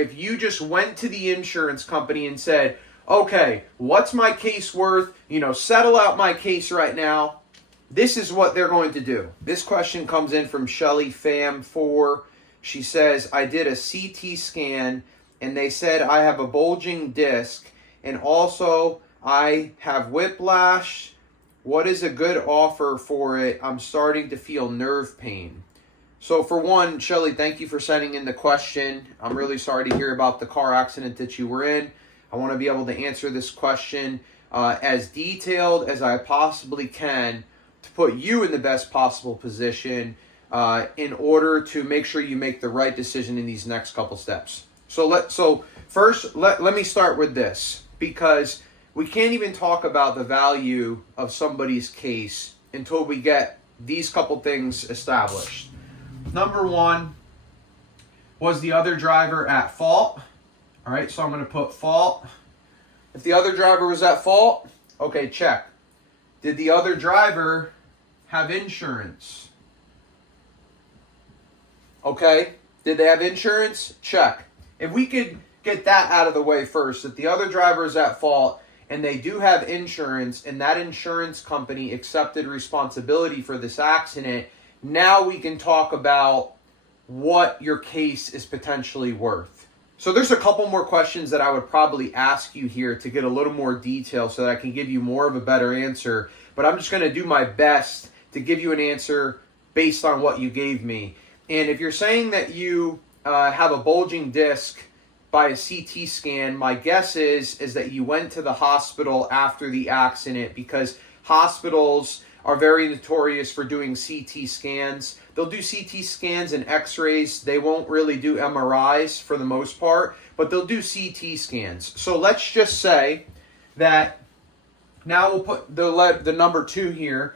If you just went to the insurance company and said, okay, what's my case worth? Settle out my case right now. This is what they're going to do. This question comes in from Shelly Fam4. She says, I did a CT scan and they said I have a bulging disc and also I have whiplash. What is a good offer for it? I'm starting to feel nerve pain. So for one, Shelly, thank you for sending in the question. I'm really sorry to hear about the car accident that you were in. I want to be able to answer this question as detailed as I possibly can to put you in the best possible position in order to make sure you make the right decision in these next couple steps. So first, let me start with this, because we can't even talk about the value of somebody's case until we get these couple things established. Number one, was the other driver at fault? All right, so I'm going to put fault. If the other driver was at fault, okay, check. Did the other driver have insurance? Okay, did they have insurance? Check. If we could get that out of the way first, if the other driver is at fault and they do have insurance and that insurance company accepted responsibility for this accident, now we can talk about what your case is potentially worth. So there's a couple more questions that I would probably ask you here to get a little more detail so that I can give you more of a better answer. But I'm just going to do my best to give you an answer based on what you gave me. And if you're saying that you have a bulging disc by a CT scan, my guess is that you went to the hospital after the accident, because hospitals are very notorious for doing CT scans. They'll do CT scans and x-rays. They won't really do MRIs for the most part, but they'll do CT scans. So let's just say that now we'll put the number 2 here,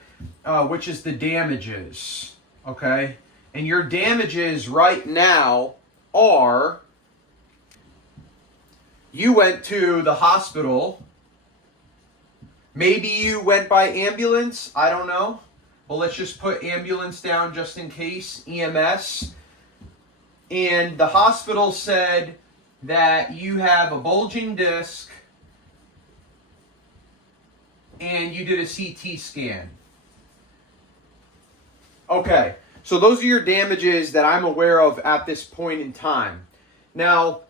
which is the damages, okay? And your damages right now are, you went to the hospital. Maybe you went by ambulance. I don't know. But let's just put ambulance down just in case. EMS. And the hospital said that you have a bulging disc and you did a CT scan. Okay. So those are your damages that I'm aware of at this point in time. Now,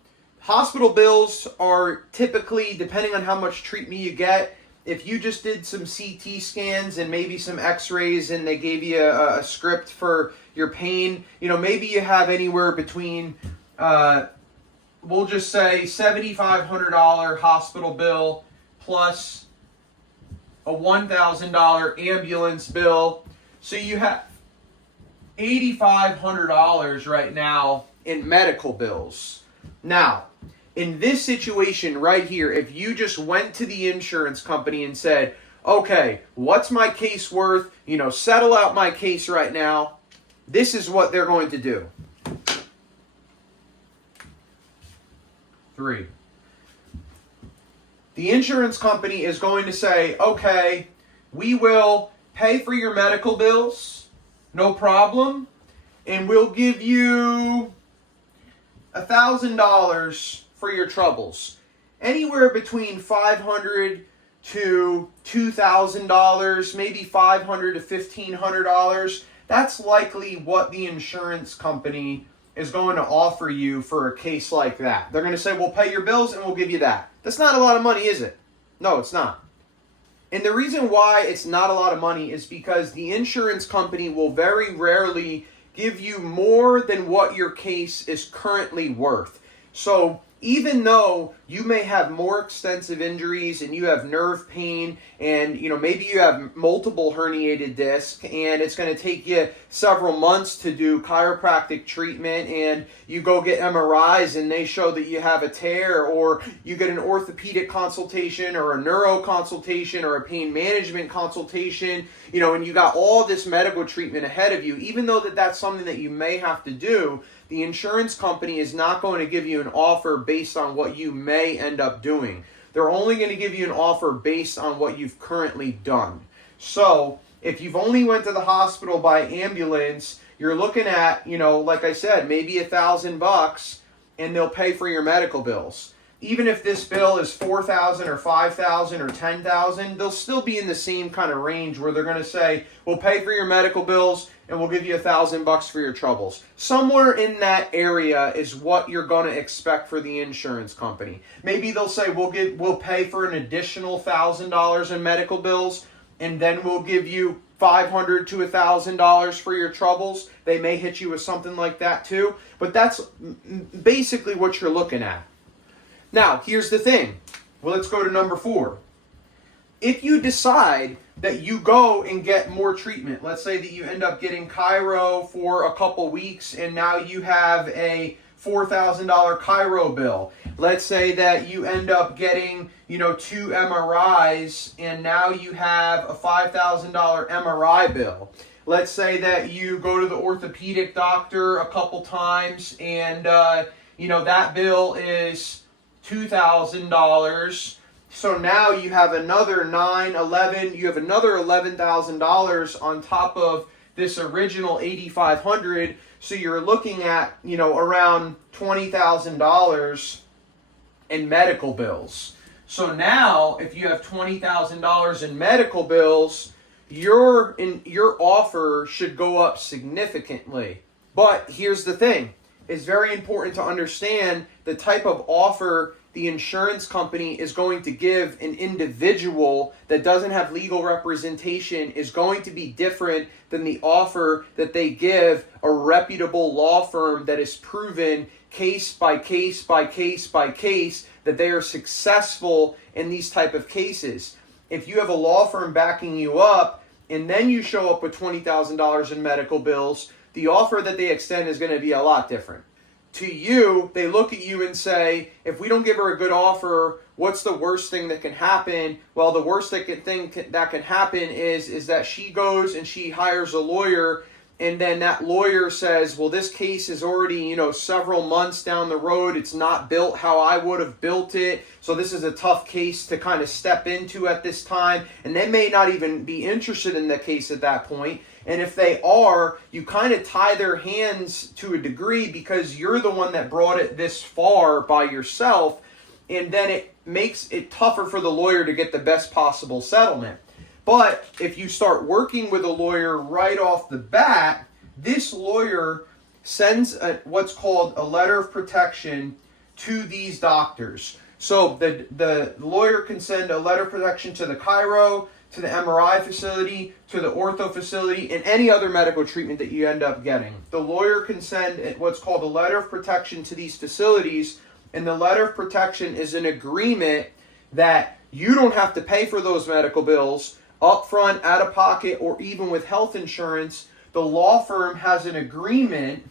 hospital bills are typically, depending on how much treatment you get, if you just did some CT scans and maybe some x-rays and they gave you a script for your pain, maybe you have anywhere between, we'll just say $7,500 hospital bill plus a $1,000 ambulance bill. So you have $8,500 right now in medical bills. Now, in this situation right here, if you just went to the insurance company and said, okay, what's my case worth? Settle out my case right now. This is what they're going to do. 3. The insurance company is going to say, okay, we will pay for your medical bills, no problem, and we'll give you $1,000 for your troubles. Anywhere between $500 to $2,000, maybe $500 to $1,500. That's likely what the insurance company is going to offer you for a case like that. They're going to say, we'll pay your bills and we'll give you that. That's not a lot of money, is it? No, it's not. And the reason why it's not a lot of money is because the insurance company will very rarely give you more than what your case is currently worth. So even though you may have more extensive injuries and you have nerve pain and maybe you have multiple herniated discs and it's going to take you several months to do chiropractic treatment, and you go get MRIs and they show that you have a tear, or you get an orthopedic consultation or a neuro consultation or a pain management consultation, and you got all this medical treatment ahead of you, even though that's something that you may have to do, the insurance company is not going to give you an offer based on what you may end up doing. They're only going to give you an offer based on what you've currently done. So if you've only went to the hospital by ambulance, you're looking at, like I said, maybe $1,000. and they'll pay for your medical bills. Even if this bill is $4,000 or $5,000 or $10,000, they'll still be in the same kind of range where they're going to say, we'll pay for your medical bills and we'll give you $1,000 for your troubles. Somewhere in that area is what you're going to expect for the insurance company. Maybe they'll say, we'll pay for an additional $1,000 in medical bills, and then we'll give you $500 to $1,000 for your troubles. They may hit you with something like that too, but that's basically what you're looking at. Now, here's the thing. Well, let's go to number 4. If you decide that you go and get more treatment, let's say that you end up getting chiro for a couple weeks and now you have a $4,000 chiro bill. Let's say that you end up getting, 2 MRIs and now you have a $5,000 MRI bill. Let's say that you go to the orthopedic doctor a couple times and, that bill is $2,000. So now you have another you have another $11,000 on top of this original $8,500. So you're looking at, around $20,000 in medical bills. So now if you have $20,000 in medical bills, your offer should go up significantly. But here's the thing. It's very important to understand the type of offer the insurance company is going to give an individual that doesn't have legal representation is going to be different than the offer that they give a reputable law firm that is proven case by case by case by case that they are successful in these type of cases. If you have a law firm backing you up and then you show up with $20,000 in medical bills, the offer that they extend is going to be a lot different. To you, they look at you and say, if we don't give her a good offer, what's the worst thing that can happen? Well, the worst thing that can happen is that she goes and she hires a lawyer, and then that lawyer says, well, this case is already, several months down the road. It's not built how I would have built it. So this is a tough case to kind of step into at this time. And they may not even be interested in the case at that point. And if they are, you kind of tie their hands to a degree because you're the one that brought it this far by yourself. And then it makes it tougher for the lawyer to get the best possible settlement. But if you start working with a lawyer right off the bat, this lawyer sends what's called a letter of protection to these doctors. So the lawyer can send a letter of protection to the chiro, to the MRI facility, to the ortho facility, and any other medical treatment that you end up getting. The lawyer can send what's called a letter of protection to these facilities, and the letter of protection is an agreement that you don't have to pay for those medical bills upfront, out of pocket, or even with health insurance. The law firm has an agreement.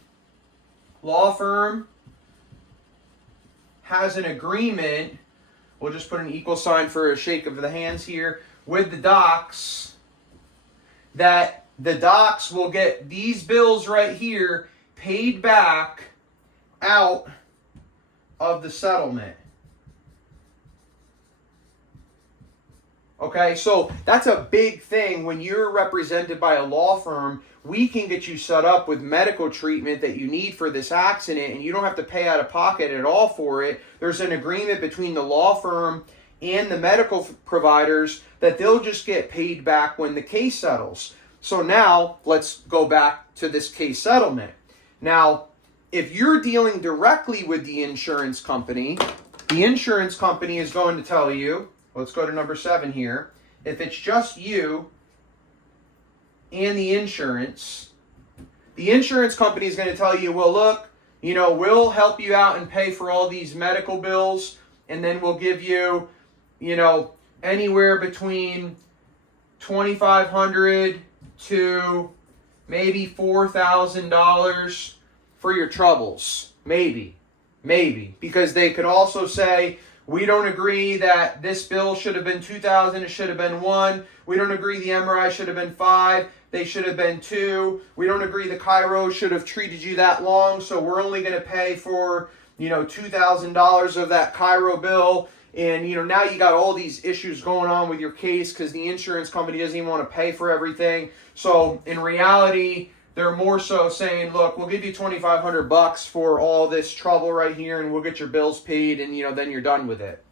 We'll just put an equal sign for a shake of the hands here, with the docs, that the docs will get these bills right here paid back out of the settlement. Okay, so that's a big thing. When you're represented by a law firm, we can get you set up with medical treatment that you need for this accident, and you don't have to pay out of pocket at all for it. There's an agreement between the law firm and the medical providers that they'll just get paid back when the case settles. So now, let's go back to this case settlement. Now, if you're dealing directly with the insurance company is going to tell you, let's go to number 7 here. If it's just you and the insurance company is going to tell you, well, look, we'll help you out and pay for all these medical bills, and then we'll give you, anywhere between $2,500 to maybe $4,000 for your troubles. Maybe. Because they could also say, we don't agree that this bill should have been $2,000, it should have been $1,000. We don't agree the MRI should have been $5,000, they should have been $2,000. We don't agree the chiro should have treated you that long, so we're only going to pay for, $2,000 of that chiro bill. And, now you got all these issues going on with your case because the insurance company doesn't even want to pay for everything. So in reality, they're more so saying, look, we'll give you $2,500 for all this trouble right here, and we'll get your bills paid, and then you're done with it.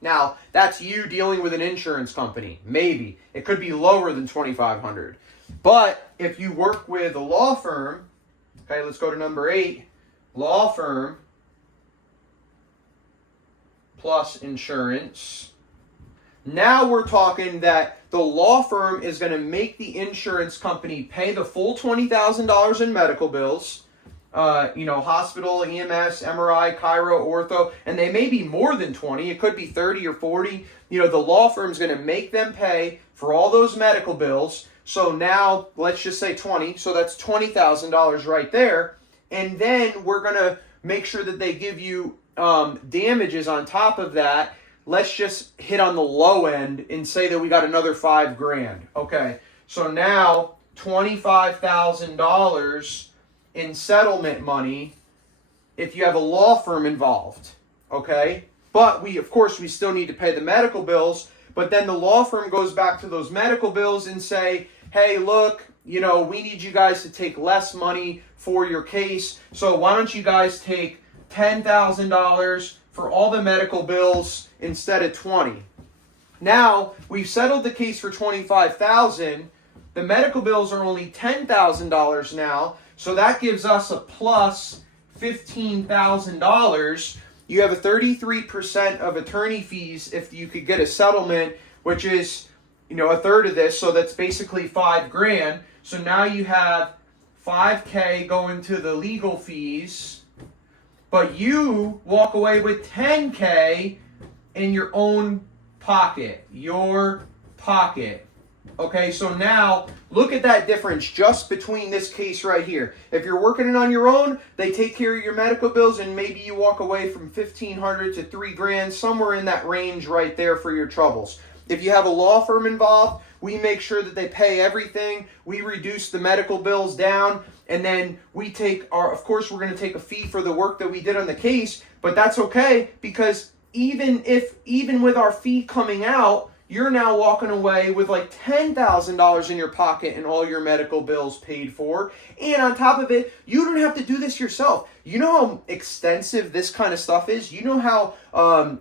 Now, that's you dealing with an insurance company. Maybe. It could be lower than $2,500. But if you work with a law firm, okay, let's go to number 8, law firm plus insurance. Now we're talking that the law firm is going to make the insurance company pay the full $20,000 in medical bills, hospital, EMS, MRI, chiro, ortho, and they may be more than 20. It could be 30 or 40. The law firm's going to make them pay for all those medical bills. So now, let's just say 20. So that's $20,000 right there. And then we're going to make sure that they give you damages on top of that. Let's just hit on the low end and say that we got another $5,000. Okay, so now $25,000 in settlement money if you have a law firm involved. Okay, but we still need to pay the medical bills. But then the law firm goes back to those medical bills and say, hey, look, we need you guys to take less money for your case. So why don't you guys take $10,000 for all the medical bills instead of 20. Now, we've settled the case for $25,000. The medical bills are only $10,000 now, so that gives us a plus $15,000. You have a 33% of attorney fees if you could get a settlement, which is, a third of this, so that's basically $5,000. So now you have $5,000 going to the legal fees, but you walk away with $10,000 in your own pocket. Okay, so now look at that difference just between this case right here. If you're working it on your own, they take care of your medical bills, and maybe you walk away from $1,500 to $3,000, somewhere in that range right there for your troubles. If you have a law firm involved, we make sure that they pay everything. We reduce the medical bills down, and then we take of course, we're going to take a fee for the work that we did on the case, but that's okay, because even with our fee coming out, you're now walking away with like $10,000 in your pocket and all your medical bills paid for. And on top of it, you don't have to do this yourself. You know how extensive this kind of stuff is? You know how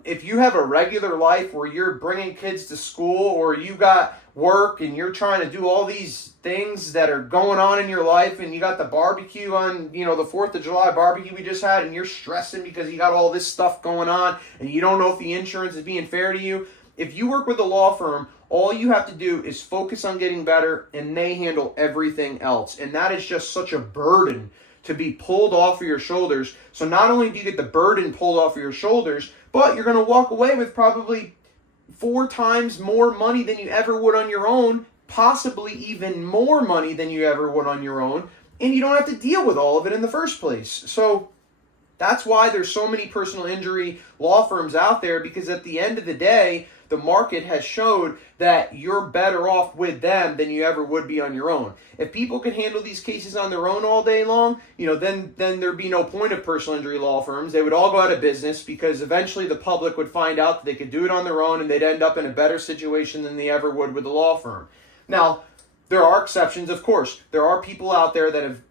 if you have a regular life where you're bringing kids to school, or you got work and you're trying to do all these things that are going on in your life, and you got the barbecue on, the 4th of July barbecue we just had, and you're stressing because you got all this stuff going on and you don't know if the insurance is being fair to you. If you work with a law firm, all you have to do is focus on getting better, and they handle everything else. And that is just such a burden to be pulled off of your shoulders. So not only do you get the burden pulled off of your shoulders, but you're going to walk away with probably 4 times more money than you ever would on your own, possibly even more money than you ever would on your own, and you don't have to deal with all of it in the first place. So that's why there's so many personal injury law firms out there, because at the end of the day, the market has showed that you're better off with them than you ever would be on your own. If people could handle these cases on their own all day long, then there'd be no point of personal injury law firms. They would all go out of business, because eventually the public would find out that they could do it on their own, and they'd end up in a better situation than they ever would with a law firm. Now, there are exceptions, of course. There are people out there that have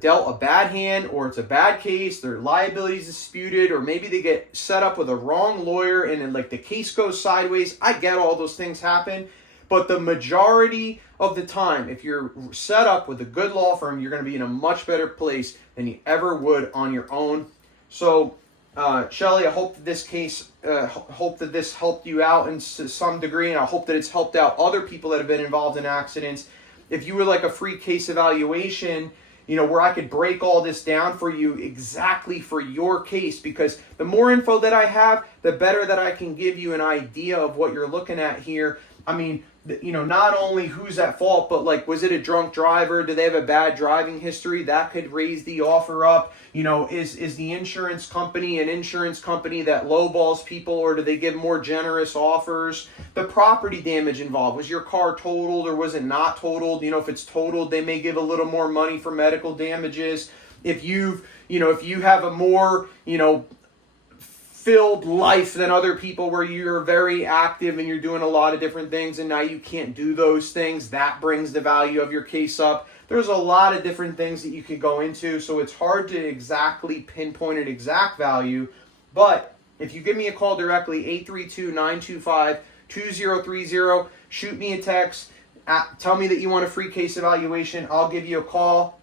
dealt a bad hand, or it's a bad case, their liability is disputed, or maybe they get set up with a wrong lawyer and then the case goes sideways. I get all those things happen, but the majority of the time, if you're set up with a good law firm, you're going to be in a much better place than you ever would on your own. So, Shelly, I hope that this case, hope that this helped you out to some degree, and I hope that it's helped out other people that have been involved in accidents. If you would like a free case evaluation, where I could break all this down for you exactly for your case, because the more info that I have, the better that I can give you an idea of what you're looking at here. I mean, not only who's at fault, but was it a drunk driver? Do they have a bad driving history? That could raise the offer up. Is the insurance company an insurance company that lowballs people, or do they give more generous offers? The property damage involved. Was your car totaled, or was it not totaled? If it's totaled, they may give a little more money for medical damages. If you have a more, filled life than other people, where you're very active and you're doing a lot of different things, and now you can't do those things, that brings the value of your case up. There's a lot of different things that you could go into, so it's hard to exactly pinpoint an exact value. But if you give me a call directly, 832-925-2030, shoot me a text, tell me that you want a free case evaluation. I'll give you a call.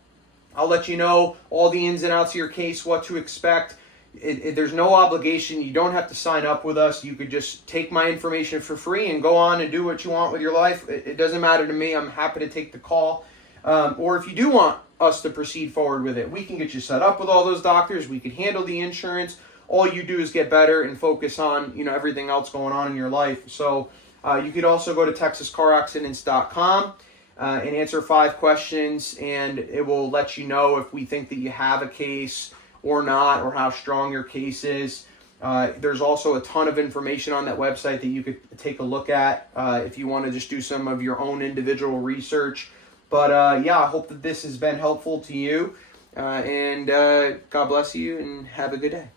I'll let you know all the ins and outs of your case, what to expect. There's no obligation. You don't have to sign up with us. You could just take my information for free and go on and do what you want with your life. It doesn't matter to me. I'm happy to take the call. Or if you do want us to proceed forward with it, we can get you set up with all those doctors. We can handle the insurance. All you do is get better and focus on, everything else going on in your life. So you could also go to TexasCarAccidents.com and answer 5 questions, and it will let you know if we think that you have a case or not, or how strong your case is. There's also a ton of information on that website that you could take a look at if you want to just do some of your own individual research. But yeah, I hope that this has been helpful to you, and God bless you, and have a good day.